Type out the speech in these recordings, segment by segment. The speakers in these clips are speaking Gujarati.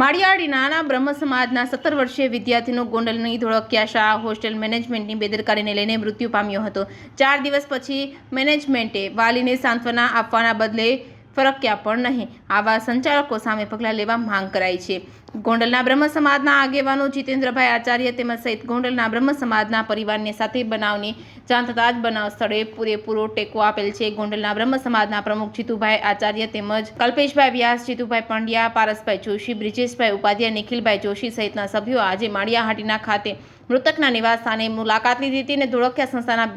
માળિયાડીના બ્રહ્મ સમાજના 17 વર્ષીય વિદ્યાર્થીનો ગોંડલની ધોળકિયા શાળા હોસ્ટેલ મેનેજમેન્ટની બેદરકારીને લઈને મૃત્યુ પામ્યો હતો। 4 દિવસ પછી મેનેજમેન્ટે વાલીને સાંત્વના આપવાના બદલે ફરક્યા પણ નહીં। આવા સંચાલકો સામે પગલાં લેવા માંગ કરાઈ છે। ગોંડલના બ્રહ્મ સમાજના આગેવાનો જીતેન્દ્રભાઈ આચાર્ય તેમજ સહિત ગોંડલના બ્રહ્મ સમાજના પરિવારની સાથે બનાવની જાણ થતાં જ બનાવ સ્થળે પૂરેપૂરો ટેકો આપેલ છે। ગોંડલના બ્રહ્મ સમાજના પ્રમુખ જીતુભાઈ આચાર્ય તેમજ કલ્પેશભાઈ વ્યાસ, જીતુભાઈ પંડ્યા, પારસભાઈ જોશી, બ્રિજેશભાઈ ઉપાધ્યાય, નિખિલભાઈ જોશી સહિતના સભ્યો આજે માળિયાહાટીના ખાતે મૃતકના નિવાસ સ્થાને મુલાકાત લીધી હતી અને ધોળકિયા સંસ્થાના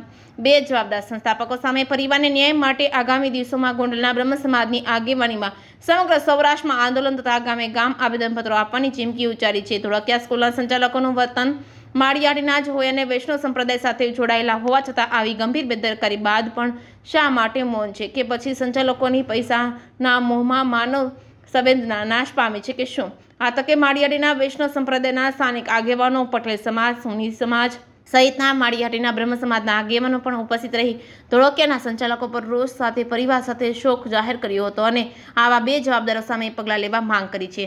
2 જવાબદાર સંસ્થાપકો સામે પરિવારને ન્યાય માટે આગામી દિવસોમાં ગોંડલના બ્રહ્મ સમાજની આગેવાનીમાં સમગ્ર સૌરાષ્ટ્રમાં આંદોલન તથા ગામે ગામ આવેદનપત્રો આપવાની ચીમકી ઉચ્ચારી છે। ધોળકિયા સ્કૂલના સંચાલકોનું વતન માળિયાડીના જ હોય અને વૈષ્ણવ સંપ્રદાય સાથે જોડાયેલા હોવા છતાં આવી ગંભીર બેદરકારી બાદ પણ શા માટે મૌન છે કે પછી સંચાલકોની પૈસાના મોહમાં માનવ સંવેદના નાશ પામી છે કે શું? આ તકે માળિયાડીના વૈષ્ણવ સંપ્રદાયના સ્થાનિક આગેવાનો, પટેલ સમાજ, સોની સમાજ સહિતના માળિયાડીના બ્રહ્મ સમાજના આગેવાનો પણ ઉપસ્થિત રહી ધોળકિયાના સંચાલકો પર રોષ સાથે પરિવાર સાથે શોક જાહેર કર્યો હતો અને આવા 2 જવાબદારો સામે પગલાં લેવા માંગ કરી છે।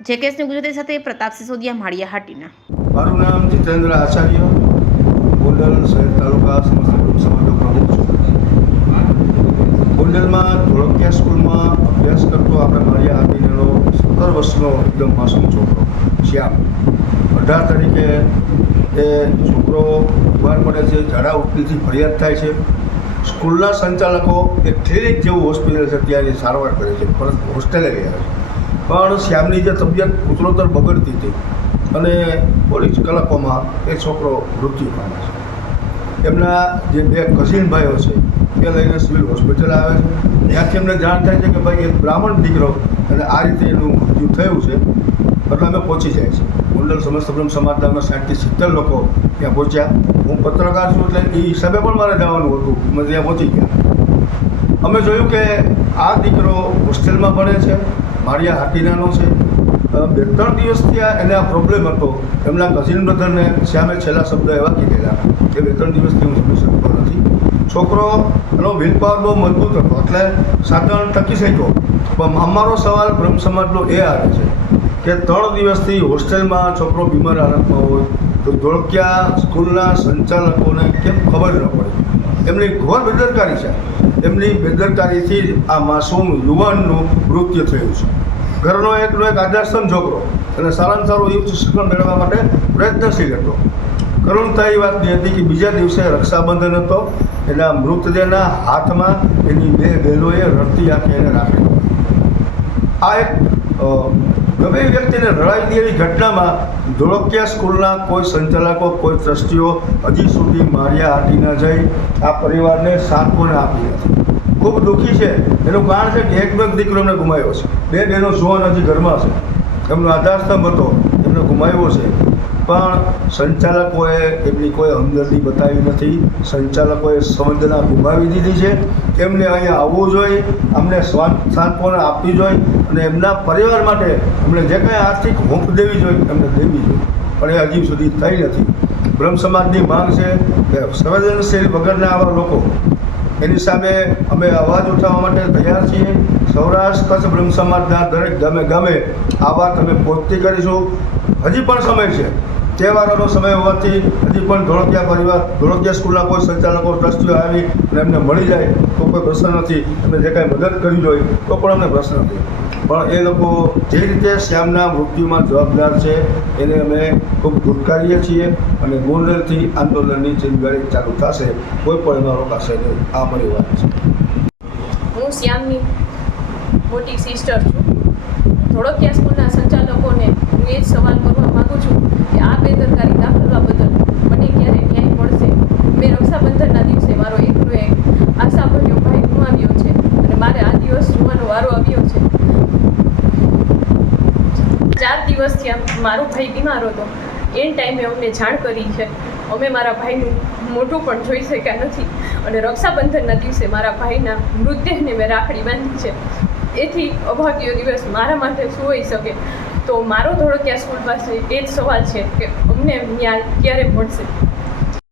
જે કેસની ગુજરાતી સાથે પ્રતાપ સિસોદિયા, માળિયાહાટીના। મારું નામ જીતેન્દ્ર આચાર્ય, ગોંડલ શહેર તાલુકા સમસ્ત સમાજનો પ્રમુખ છું। ગોંડલમાં ધોળકિયા સ્કૂલમાં અભ્યાસ કરતો આપણે માળિયાહાટીનો 17 વર્ષનો એકદમ માસૂમ છોકરો શ્યામ 18 તારીખે એ છોકરો બીમાર પડે છે, ઝાડા ઉલટીથી ફરિયાદ થાય છે। સ્કૂલના સંચાલકો એક ક્લિનિક જેવું હોસ્પિટલ છે ત્યાં સારવાર કરે છે, પરંતુ હોસ્ટેલે ગયા છે। પણ શ્યામની જે તબિયત ઉત્તરોત્તર બગડતી હતી અને થોડીક કલાકોમાં એ છોકરો મૃત્યુ પામે છે। એમના જે 2 કઝિન ભાઈઓ છે એ લઈને સિવિલ હોસ્પિટલ આવે છે। ત્યાંથી એમને જાણ થાય છે કે ભાઈ એક બ્રાહ્મણ દીકરો અને આ રીતે એનું મૃત્યુ થયું છે, એટલે અમે પહોંચી જાય છે। ગોંડલ સમસ્ત બ્રહ્મ સમાજના 60 થી 70 લોકો ત્યાં પહોંચ્યા। હું પત્રકાર છું એટલે એ હિસાબે પણ મારે જવાનું હતું, અમે ત્યાં પહોંચી ગયા। અમે જોયું કે આ દીકરો હોસ્ટેલમાં ભણે છે, માળિયાહાટીનાનો છે। 2-3 દિવસથી એને આ પ્રોબ્લેમ હતો। એમના કઝિન બ્રધરને શ્યામે છેલ્લા શબ્દ એવા કીધેલા કે 2-3 દિવસથી હું સમજી શકતો નથી। છોકરો એનો વિલ પાવર બહુ મજબૂત હતો એટલે સાધારણ ટકી શક્યો। પણ અમારો સવાલ બ્રહ્મ સમાજનો એ આવે છે કે 3 દિવસથી હોસ્ટેલમાં છોકરો બીમાર હાલતમાં હોય તો ધોળકિયા સ્કૂલના સંચાલકોને કેમ ખબર ન પડે? એમની ઘોર બેદરકારી છે। એમની બેદરકારીથી જ આ માસૂમ યુવાનનું મૃત્યુ થયું છે। ઘરનો એકનો એક આદર્શમ છોકરો અને સારામાં સારું ઉચ્ચ શિક્ષણ મેળવવા માટે પ્રયત્નશીલ હતો। કરુણતા એ વાતની હતી કે બીજા દિવસે રક્ષાબંધન હતો, એના મૃતદેહના હાથમાં એની 2 બહેનોએ રડતી આંખે એને રાખી। આ એક ગમે એ વ્યક્તિને રડાવી દે એવી ઘટનામાં ધોળકિયા સ્કૂલના કોઈ સંચાલકો, કોઈ ટ્રસ્ટીઓ હજી સુધી માળિયાહાટી ન જઈ આ પરિવારને સાંત્વના આપી નથી। ખૂબ દુઃખી છે। એનું કારણ છે કે એક દીકરો એમને ગુમાવ્યો છે, 2 બહેનો જુવાન હજી ઘરમાં છે, એમનો આધારસ્તંભ હતો, એમને ગુમાવ્યો છે। પણ સંચાલકોએ એમની કોઈ હમદર્દી બતાવી નથી। સંચાલકોએ સંવેદના ગુમાવી દીધી છે। એમને અહીંયા આવવું જોઈએ, અમને સાંત્વના આપવી જોઈએ અને એમના પરિવાર માટે એમણે જે કાંઈ આર્થિક હૂંફ દેવી જોઈએ એમને દેવી જોઈએ, પણ એ હજી સુધી થઈ નથી। બ્રહ્મ સમાજની માંગ છે કે સંવેદનશીલ વગરના આવા લોકો એની સામે અમે અવાજ ઉઠાવવા માટે તૈયાર છીએ। સૌરાષ્ટ્ર કચ્છ બ્રહ્મ સમાજના દરેક ગામે ગામે આ વાત અમે પહોંચતી કરીશું। હજી પણ સમય છે, તહેવારોનો સમય હોવાથી હજી પણ ધોળકિયા પરિવાર, ધોળકિયા સ્કૂલના કોઈ સંચાલકો, ટ્રસ્ટીઓ આવી અને એમને મળી જાય તો કોઈ પ્રશ્ન નથી, એમને જે કાંઈ મદદ કરવી જોઈએ તો પણ અમને પ્રશ્ન નથી। પણ એ લોકો જે રીતે શ્યામના મૃત્યુમાં જવાબદાર છે એને અમે ખૂબ ધુડકારીએ છીએ અને ગોંડલથી આંદોલનની ચિંગારી ચાલુ થશે, કોઈ પણ એમાં રોકાશે નહીં। આ મારી વાત છે। હું શ્યામની મોટી સિસ્ટર છું। ધોળકિયા સ્કૂલના સંચાલકોને હું એ જ સવાલ કરવા માગું છું કે આ બેદરકારી દાખવવા બદલ મને ક્યારે ન્યાય મળશે? મેં રક્ષાબંધનના દિવસે મારો એકનો એક આશાભર્યો ભાઈ ગુમાવ્યો છે અને મારે આ દિવસ જોવાનો વારો આવ્યો છે। 4 દિવસથી મારો ભાઈ બીમાર હતો, એ ટાઈમે અમને જાણ કરી છે। અમે મારા ભાઈનું મોઢું પણ જોઈ શક્યા નથી અને રક્ષાબંધનના દિવસે મારા ભાઈના મૃતદેહને મેં રાખડી બાંધી છે। એથી અભાગ્ય દિવસ મારા માટે શું હોઈ શકે? તો મારો ધોળકિયા સ્કૂલ પાસે એ જ સવાલ છે કે અમને ન્યાય ક્યારે મળશે?